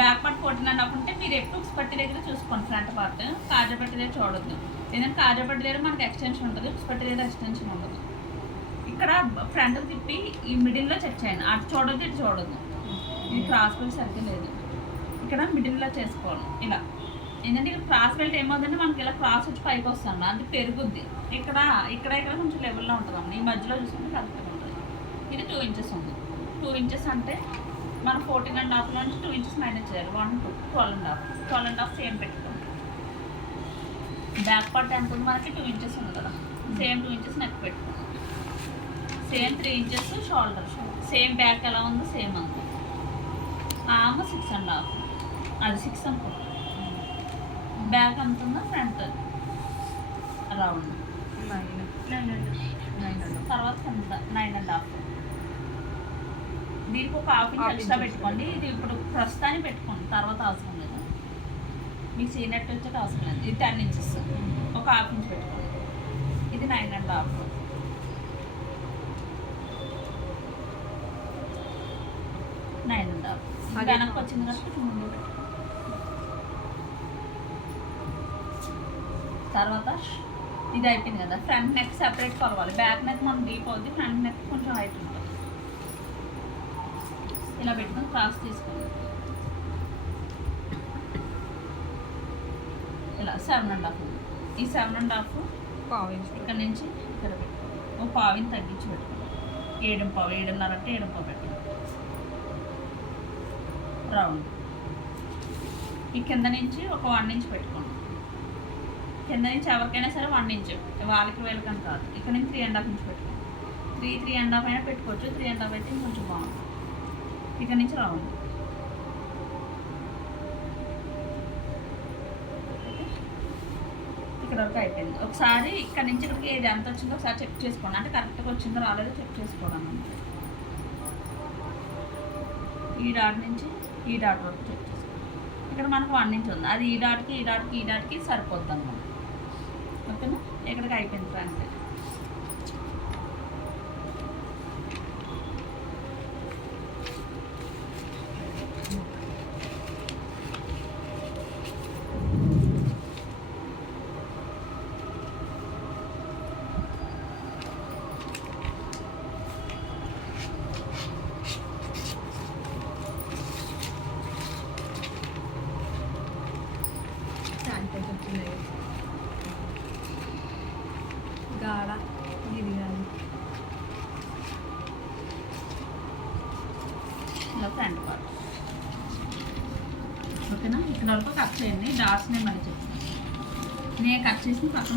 Back part 14.5 ఉంటే మీరు ఎప్పుడు ఉక్స్ పట్టి దగ్గర చూసుకోండి. ఫ్రంట్ పార్ట్ కాజా పట్టి దగ్గర చూడొద్దు. ఎందుకంటే కాజా పట్టి దగ్గర మనకి ఎక్స్టెన్షన్ ఉంటుంది, ఉక్స్ పట్టి దగ్గర ఎక్స్టెన్షన్ ఉండదు. ఇక్కడ ఫ్రంట్కి తిప్పి ఈ మిడిల్లో చెక్ చేయండి. అటు చూడొద్దు, ఇటు చూడొద్దు. ఇది క్రాస్ బెల్ట్ సరిగ్గా లేదు. ఇక్కడ మిడిల్లో చేసుకోవాలి ఇలా. ఏంటంటే ఇక్కడ క్రాస్ బెల్ట్ ఏమవుతుందంటే మనకి ఇలా క్రాస్ వచ్చి పైకి వస్తుంది, అది పెరుగుద్ది. ఇక్కడ కొంచెం లెవెల్లో ఉంటుందమ్మా. ఈ మధ్యలో చూసుకుంటే కరెక్ట్గా ఉంటుంది. ఇది 2 ఇంచెస్ ఉంది. 2 ఇంచెస్ అంటే మనం 14.5 నుంచి 2 ఇంచెస్ మైనస్ చేయాలి. 1 2 12.5 సేమ్ పెట్టుకోండి. బ్యాక్ పార్ట్ ఎంత ఉంది మనకి 2 ఇంచెస్ ఉంది కదా, సేమ్ 2 ఇంచెస్ నెక్ పెట్టుకోండి. Same 3 inches shoulder, same back ఎలా ఉందో సేమ్ ఉంది. ఆమ్ 6.5, అది 6 అనుకో. బ్యాక్ ఎంత ఉందో ఫ్రంట్ రౌండ్ 9, తర్వాత 9.5. దీనికి ఒక హాఫ్ ఇంచ్ ఎక్స్ట్రా పెట్టుకోండి. ఇది ఇప్పుడు ప్రస్తుతానికి పెట్టుకోండి, తర్వాత అవసరం లేదు. మీకు సీనెట్ వచ్చేది అవసరం లేదు. ఇది 10 ఇంచెస్, ఒక హాఫ్ ఇంచ్ పెట్టుకోండి. ఇది 9.5. 9.5 వెనక్కి వచ్చింది కాబట్టి ముందు పెట్టుకోండి. తర్వాత ఇది అయిపోయింది కదా, ఫ్రంట్ నెక్ సెపరేట్ కొలవాలి. బ్యాక్ నెక్ మనం డీప్ అవుద్ది, ఫ్రంట్ నెక్ కొంచెం హైట్ ఉంటుంది. ఇలా పెట్టుకొని క్రాస్ తీసుకోండి. ఇలా 7.5 ఉంది. ఈ 7.5 ఇక్కడ నుంచి ఇక్కడ పెట్టుకోండి. ఓ పావిని తగ్గించి పెట్టుకోండి. 7.5 అంటే 7.5 పెట్టండి. రౌండ్ ఈ కింద నుంచి ఒక 1 ఇంచ్ పెట్టుకోండి. కింద నుంచి ఎవరికైనా సరే 1 ఇంచ్, వాళ్ళకి వీళ్ళకని కాదు. ఇక్కడ నుంచి 3.5 ఇంచ్ పెట్టుకోండి. 3.5 అయినా పెట్టుకోవచ్చు. 3.5 అయితే కొంచెం బాగుంటుంది. ఇక్కడ నుంచి రౌండ్ ఇక్కడ వరకు అయిపోయింది. ఒకసారి ఇక్కడ నుంచి ఇక్కడికి ఏది ఎంత వచ్చిందో ఒకసారి చెక్ చేసుకోండి. అంటే కరెక్ట్గా వచ్చిందో రాలేదో చెక్ చేసుకోవడం. ఈ డాట్ నుంచి ఈ డాట్ వరకు చెక్ చేసుకోండి. ఇక్కడ మనకు 1 ఇంచ్ ఉంది, అది ఈ డాట్కి సరిపోద్ది అన్నమాట. ఓకేనా? ఇక్కడికి అయిపోయింది ఫ్రంట్. గాడ ఇది కాదు, ఇలా ఫ్రంట్ పార్ట్. ఓకేనా? ఇక్కడ వరకు కట్ చేయండి. డాట్స్ నేను మళ్ళీ చెప్తాను. నేను కట్ చేసి పక్కన